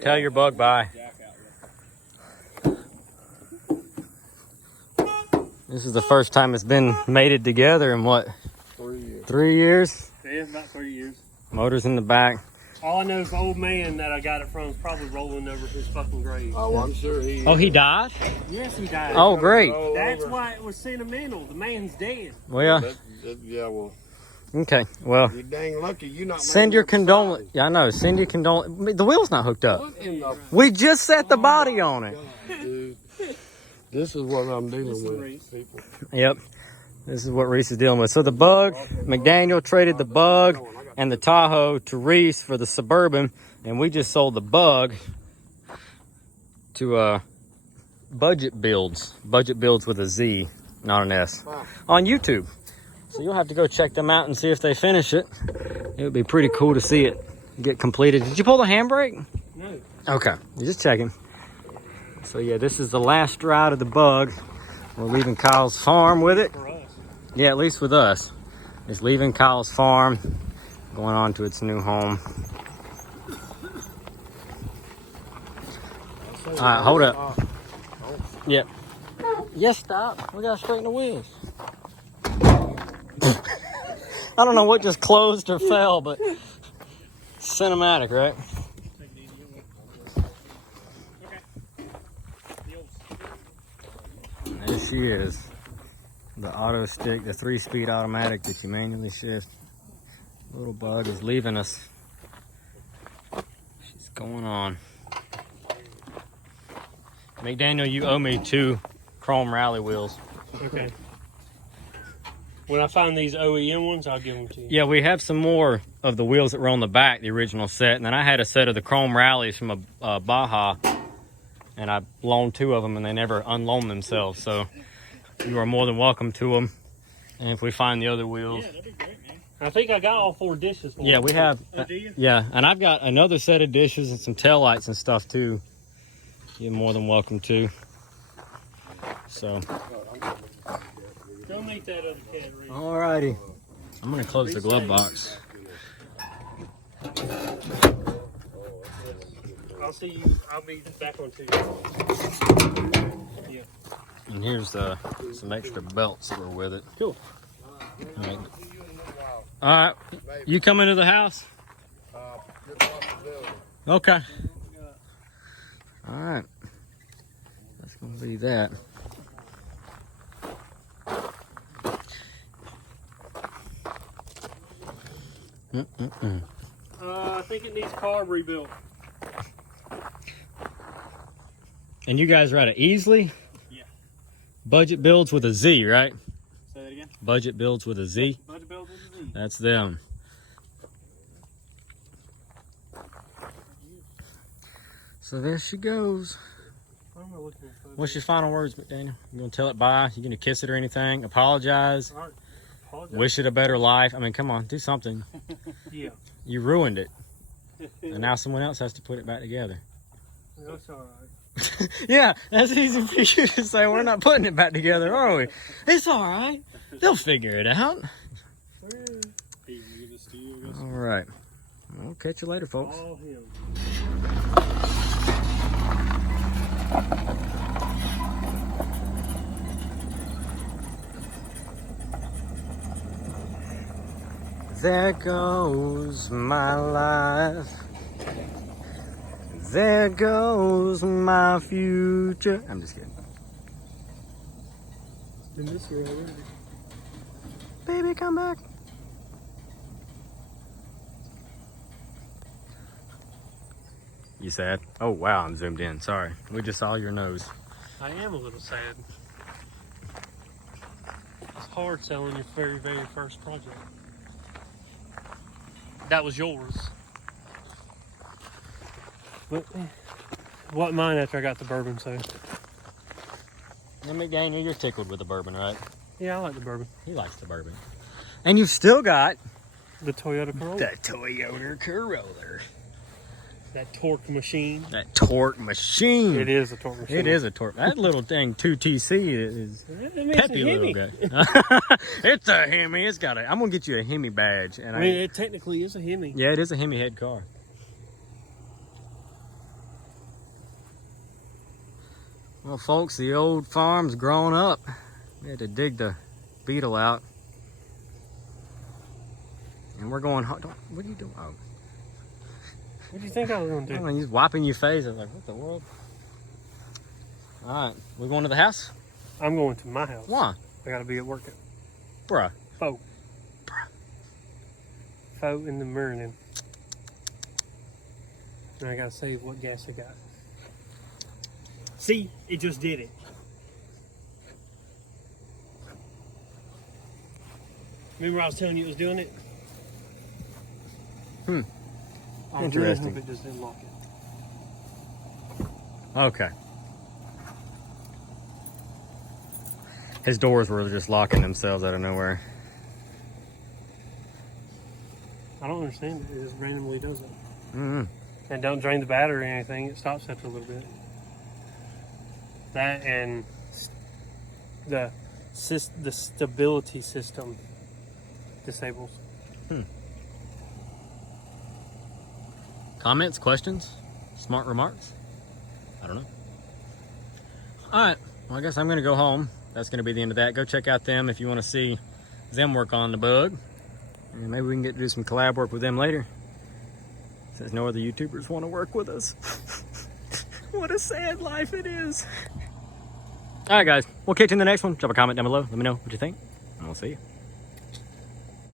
Tell your bug bye. This is the first time it's been mated together in what? 3 years. 3 years? Yeah, about 3 years. Motor's in the back. All I know is the old man that I got it from is probably rolling over his fucking grave. Oh, I'm sure he is. Oh, he died? Yes, he died. Oh, great. That's why it was sentimental. The man's dead. Well, yeah, well. okay. Well, You're dang lucky you're not. send your condolence. Yeah, I know. Send your condolence. The wheel's not hooked up. What in the We just set the body on it. God, dude? This is what I'm dealing with, people. Yep. This is what Reese is dealing with. So the bug, McDaniel traded the bug and the Tahoe to Reese for the Suburban, and we just sold the bug to Budget Buildz. Budget Buildz with a Z, not an S, on YouTube. So you'll have to go check them out and see if they finish it. It would be pretty cool to see it get completed. Did you pull the handbrake? No. Okay, you're just checking. So yeah, this is the last ride of the bug. We're leaving Kyle's farm with it. For us. Yeah, at least with us. It's leaving Kyle's farm, going on to its new home. All right, hold up. Yep. Yes, stop. We gotta straighten the wheels. I don't know what just closed or fell, but cinematic, right? There she is. The Autostick, the 3-speed automatic that you manually shift. Little bug is leaving us. She's going on. McDaniel, you owe me 2 chrome rally wheels. Okay. When I find these OEM ones, I'll give them to you. Yeah, we have some more of the wheels that were on the back, the original set. And then I had a set of the chrome rallies from a Baja. And I loaned 2 of them, and they never unloaned themselves. So you are more than welcome to them. And if we find the other wheels. Yeah, that'd be great, man. I think I got all 4 dishes for Yeah, them. we have. Oh, do you? Yeah, and I've got another set of dishes and some taillights and stuff too. You're more than welcome to. So. Don't make that other cat read. Alrighty. I'm gonna close the glove box. I'll see you. I'll be back on Tuesday. Yeah. And here's some extra belts that were with it. Cool. All right. You come into the house? Okay. All right. That's gonna be that. I think it needs carb rebuilt. And you guys are out of Easley? Yeah. Budget Buildz with a Z, right? Say that again. Budget Buildz with a Z. Budget Buildz with a Z. That's them. So there she goes. Why am I looking at photos? What's your final words, McDaniel? You gonna tell it bye? You gonna kiss it or anything? Apologize? All right. Apologize. Wish it a better life? I mean, come on, do something. Yeah. You ruined it. And now someone else has to put it back together. That's all right. Yeah, that's easy for you to say. We're not putting it back together, are we? It's all right. They'll figure it out. All right. I'll catch you later, folks. All him. There goes my life. There goes my future. I'm just kidding. Been this year already. Baby, come back. You sad? Oh, wow, I'm zoomed in. Sorry. We just saw your nose. I am a little sad. It's hard selling your very, very first project. That was yours. But what mine after I got the bourbon, so. And McDaniel, you're tickled with the bourbon, right? Yeah, I like the bourbon. He likes the bourbon. And you've still got The Toyota Corolla. that Toyota Corolla. That torque machine. That torque machine. It is a torque machine. It is a torque. That little thing, 2TC, is peppy little guy. It's a Hemi. It's got a. I'm gonna get you a Hemi badge. And I mean, it technically is a Hemi. Yeah, it is a Hemi head car. Well, folks, the old farm's grown up. We had to dig the Beetle out. And we're going home. What are you doing? Oh. What do you think I was going to do? I mean, he's wiping your face. I was like, what the world? All right, we going to the house? I'm going to my house. Why? I got to be at work at Bruh. 4. 4 in the morning. And I got to save what gas I got. See, it just did it. Remember I was telling you it was doing it? Interesting. It just didn't lock it. Okay. His doors were just locking themselves out of nowhere. I don't understand it. It just randomly does it. Mm-hmm. And don't drain the battery or anything. It stops after a little bit. That and the stability system disables. Comments, questions, smart remarks? I don't know. All right. Well, I guess I'm going to go home. That's going to be the end of that. Go check out them if you want to see them work on the bug. And maybe we can get to do some collab work with them later. Since no other YouTubers want to work with us. What a sad life it is. All right, guys. We'll catch you in the next one. Drop a comment down below. Let me know what you think. And we'll see you.